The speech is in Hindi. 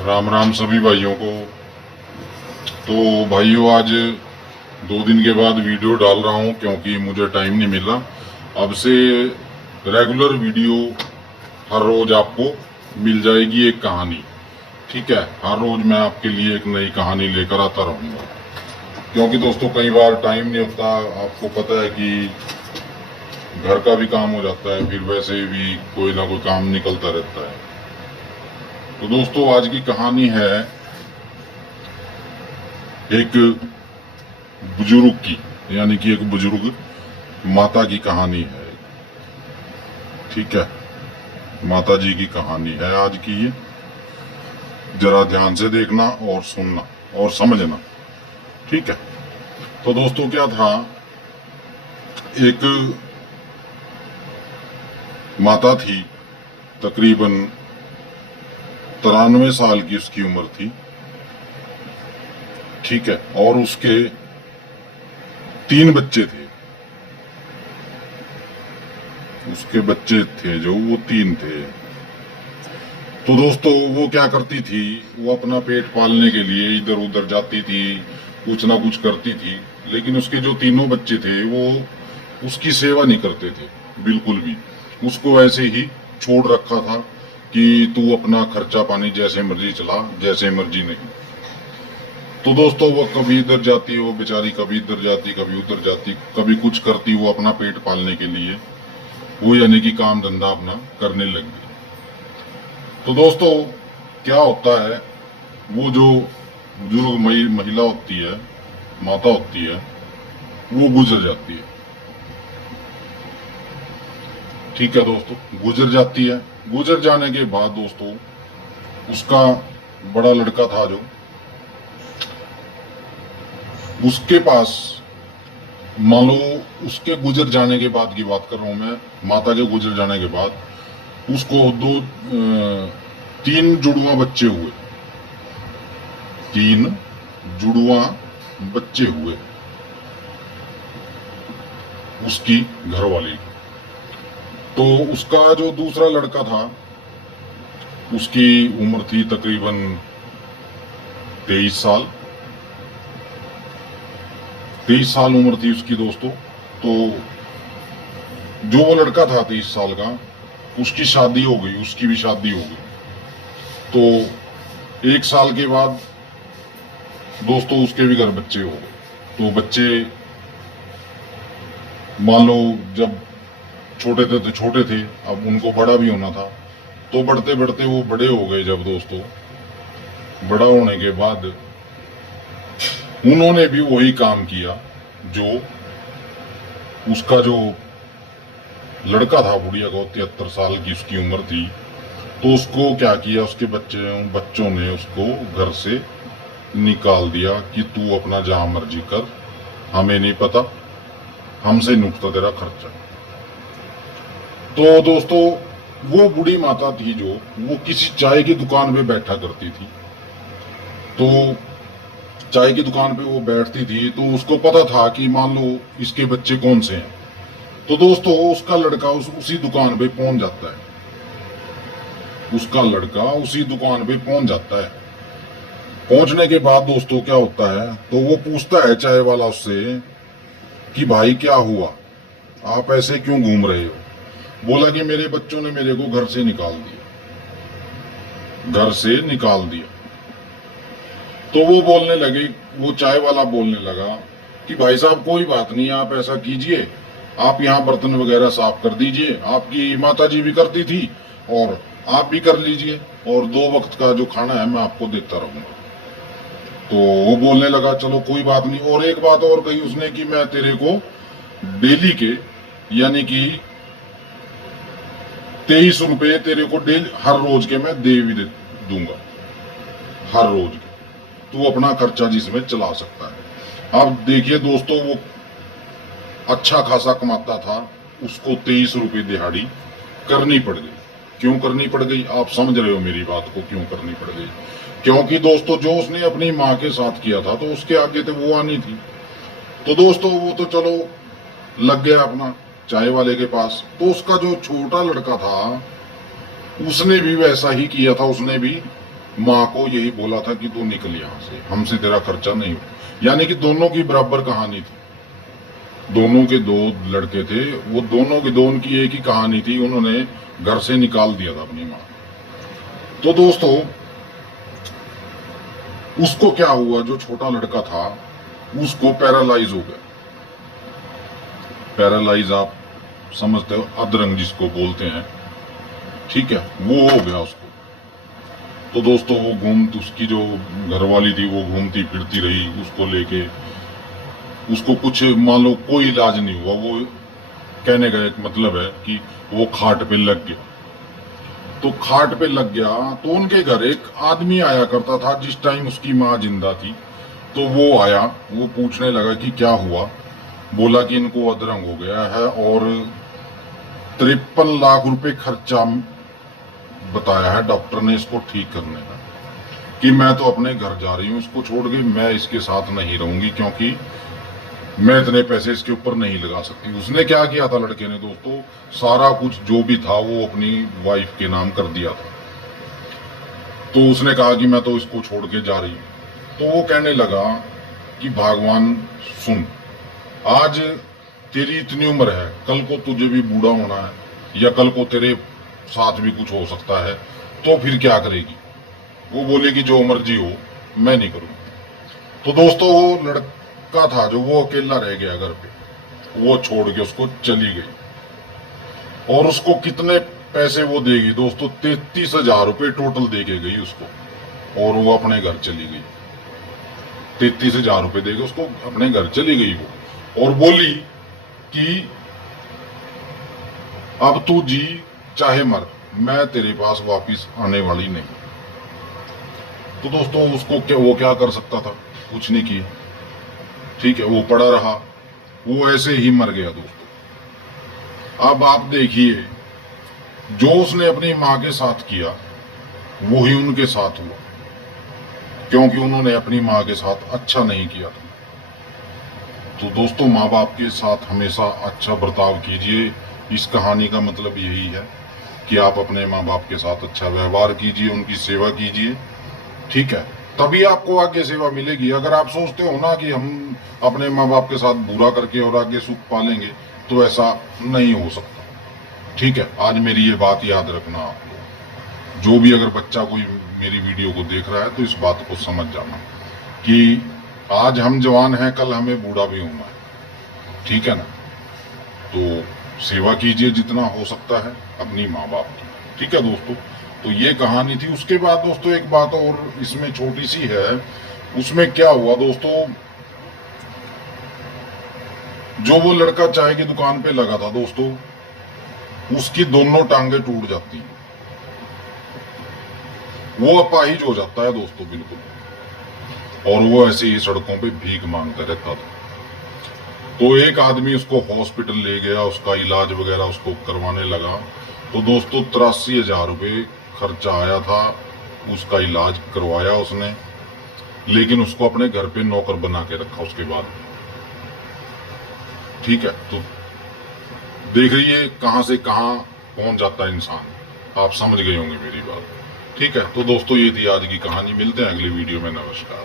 राम राम सभी भाइयों को। तो भाइयों, आज 2 दिन के बाद वीडियो डाल रहा हूं क्योंकि मुझे टाइम नहीं मिला। अब से रेगुलर वीडियो हर रोज आपको मिल जाएगी एक कहानी। ठीक है, हर रोज मैं आपके लिए एक नई कहानी लेकर आता रहूंगा क्योंकि दोस्तों कई बार टाइम नहीं होता। आपको पता है कि घर का भी काम हो जाता है, फिर वैसे भी कोई ना कोई काम निकलता रहता है। तो दोस्तों आज की कहानी है एक बुजुर्ग की, यानी कि एक बुजुर्ग माता की कहानी है। ठीक है, माता जी की कहानी है आज की ये। जरा ध्यान से देखना और सुनना और समझना। ठीक है, तो दोस्तों क्या था, एक माता थी, तकरीबन 93 साल की उसकी उम्र थी। ठीक है, और उसके 3 बच्चे थे। उसके बच्चे थे जो वो 3 थे। तो दोस्तों वो क्या करती थी, वो अपना पेट पालने के लिए इधर उधर जाती थी, कुछ ना कुछ करती थी। लेकिन उसके जो तीनों बच्चे थे वो उसकी सेवा नहीं करते थे बिल्कुल भी। उसको ऐसे ही छोड़ रखा था कि तू अपना खर्चा पानी जैसे मर्जी चला, जैसे मर्जी नहीं। तो दोस्तों वो कभी इधर जाती, वो बेचारी कभी इधर जाती, कभी उधर जाती, कभी कुछ करती वो अपना पेट पालने के लिए, वो यानी कि काम धंधा अपना करने लग गई। तो दोस्तों क्या होता है, वो जो बुजुर्ग महिला होती है, माता होती है, वो गुजर जाती है। ठीक है दोस्तों, गुजर जाती है। गुजर जाने के बाद दोस्तों उसका बड़ा लड़का था जो, उसके पास, मान लो उसके गुजर जाने के बाद की बात कर रहा हूं मैं, माता के गुजर जाने के बाद उसको 3 जुड़वा बच्चे हुए। 3 जुड़वा बच्चे हुए उसकी घरवाली। तो उसका जो दूसरा लड़का था, उसकी उम्र थी तकरीबन 23 साल। 23 साल उम्र थी उसकी दोस्तों। तो जो वो लड़का था 23 साल का, उसकी शादी हो गई, उसकी भी शादी हो गई। तो 1 साल के बाद दोस्तों उसके भी घर बच्चे हो गए। तो बच्चे मान लो जब छोटे थे तो छोटे थे, अब उनको बड़ा भी होना था। तो बढ़ते बढ़ते वो बड़े हो गए। जब दोस्तों बड़ा होने के बाद उन्होंने भी वही काम किया जो उसका जो लड़का था, बुढ़िया को 73 साल की उसकी उम्र थी। तो उसको क्या किया, उसके बच्चों ने उसको घर से निकाल दिया कि तू अपना जहां मर्जी कर, हमें नहीं पता, हमसे नुकता तेरा खर्चा। तो दोस्तों वो बूढ़ी माता थी जो, वो किसी चाय की दुकान पे बैठा करती थी। तो चाय की दुकान पे वो बैठती थी, तो उसको पता था कि मान लो इसके बच्चे कौन से हैं। तो दोस्तों उसका लड़का उसी दुकान पे पहुंच जाता है। उसका लड़का उसी दुकान पे पहुंच जाता है। पहुंचने के बाद दोस्तों क्या होता है, तो वो पूछता है चाय वाला उससे कि भाई क्या हुआ, आप ऐसे क्यों घूम रहे हो। बोला कि मेरे बच्चों ने मेरे को घर से निकाल दिया, घर से निकाल दिया। तो वो बोलने लगे, वो चाय वाला बोलने लगा कि भाई साहब कोई बात नहीं, आप ऐसा कीजिए, आप यहाँ बर्तन वगैरह साफ कर दीजिए, आपकी माता जी भी करती थी और आप भी कर लीजिए, और 2 वक्त का जो खाना है मैं आपको देता रहूंगा। तो वो बोलने लगा चलो कोई बात नहीं। और एक बात और कही उसने कि मैं तेरे को डेली के, यानी कि 23 रुपए तेरे को डेली, हर रोज के मैं दे भी दूंगा, हर रोज के, तू अपना खर्चा जिसमें चला सकता है। अब देखिए दोस्तों वो अच्छा खासा कमाता था, उसको 23 रुपए दिहाड़ी करनी पड़ गई। क्यों करनी पड़ गई, आप समझ रहे हो मेरी बात को, क्यों करनी पड़ गई। क्योंकि दोस्तों जो उसने अपनी माँ के साथ किया था, तो उसके आगे तो वो आनी थी। तो दोस्तों वो तो चलो लग गया अपना चाय वाले के पास। तो उसका जो छोटा लड़का था, उसने भी वैसा ही किया था। उसने भी माँ को यही बोला था कि तू निकल यहाँ से, हमसे तेरा खर्चा नहीं हो। यानी कि दोनों की बराबर कहानी थी। दोनों के दो लड़के थे, वो दोनों की उनकी एक ही कहानी थी, उन्होंने घर से निकाल दिया था अपनी माँ। तो दोस्तों उसको क्या हुआ, जो छोटा लड़का था उसको पैरालाइज हो गया। पैरालाइज आप समझते हो, अधरंग जिसको बोलते हैं, ठीक है, वो हो गया उसको। तो दोस्तों वो उसकी जो घरवाली थी वो घूमती फिरती रही उसको लेके, उसको कुछ मान लो कोई इलाज नहीं हुआ। वो कहने का एक मतलब है कि वो खाट पे लग गया। तो खाट पे लग गया तो उनके घर एक आदमी आया करता था जिस टाइम उसकी माँ जिंदा थी। तो वो आया, वो पूछने लगा कि क्या हुआ। बोला कि इनको अधरंग हो गया है और 53 लाख रुपए खर्चा बताया है डॉक्टर ने इसको ठीक करने का, कि मैं तो अपने घर जा रही हूँ इसको छोड़ के, मैं इसके साथ नहीं रहूंगी क्योंकि मैं इतने पैसे इसके ऊपर नहीं लगा सकती। उसने क्या किया था लड़के ने दोस्तों, सारा कुछ जो भी था वो अपनी वाइफ के नाम कर दिया था। तो उसने कहा कि मैं तो इसको छोड़ के जा रही हूँ। तो वो कहने लगा कि भगवान सुन, आज तेरी इतनी उम्र है, कल को तुझे भी बूढ़ा होना है या कल को तेरे साथ भी कुछ हो सकता है, तो फिर क्या करेगी। वो बोले कि जो मर्जी हो मैं नहीं करूँगी। तो दोस्तों वो लड़का था जो वो अकेला रह गया घर पे, वो छोड़ के उसको चली गई। और उसको कितने पैसे वो देगी दोस्तों, 33,000 रुपये टोटल दे के गई उसको, और वो अपने घर चली गई। 33,000 रुपये देके उसको अपने घर चली गई वो, और बोली कि अब तू जी चाहे मर, मैं तेरे पास वापिस आने वाली नहीं। तो दोस्तों उसको क्या, वो क्या कर सकता था, कुछ नहीं किया, ठीक है, वो पड़ा रहा, वो ऐसे ही मर गया दोस्तों। अब आप देखिए, जो उसने अपनी माँ के साथ किया वो ही उनके साथ हुआ, क्योंकि उन्होंने अपनी माँ के साथ अच्छा नहीं किया था। तो दोस्तों माँ बाप के साथ हमेशा अच्छा बर्ताव कीजिए। इस कहानी का मतलब यही है कि आप अपने माँ बाप के साथ अच्छा व्यवहार कीजिए, उनकी सेवा कीजिए, ठीक है, तभी आपको आगे सेवा मिलेगी। अगर आप सोचते हो ना कि हम अपने माँ बाप के साथ बुरा करके और आगे सुख पालेंगे, तो ऐसा नहीं हो सकता, ठीक है। आज मेरी ये बात याद रखना आप लोग, जो भी अगर बच्चा कोई मेरी वीडियो को देख रहा है तो इस बात को समझ जाना कि आज हम जवान हैं, कल हमें बूढ़ा भी होना है, ठीक है ना। तो सेवा कीजिए जितना हो सकता है अपनी माँ बाप की, ठीक है दोस्तों। तो ये कहानी थी। उसके बाद दोस्तों एक बात और इसमें छोटी सी है, उसमें क्या हुआ दोस्तों, जो वो लड़का चाय की दुकान पे लगा था दोस्तों, उसकी दोनों टांगे टूट जाती हैं, वो अपाहिज हो जाता है दोस्तों बिल्कुल, और वो ऐसे ही सड़कों पे भीख मांगता रहता था। तो एक आदमी उसको हॉस्पिटल ले गया, उसका इलाज वगैरह उसको करवाने लगा। तो दोस्तों 83,000 रुपये खर्चा आया था, उसका इलाज करवाया उसने, लेकिन उसको अपने घर पे नौकर बना के रखा उसके बाद, ठीक है। तो देख रही कहां से कहां पहुंच जाता है इंसान, आप समझ गए होंगे मेरी बात, ठीक है। तो दोस्तों ये थी आज की कहानी, मिलते हैं अगली वीडियो में, नमस्कार।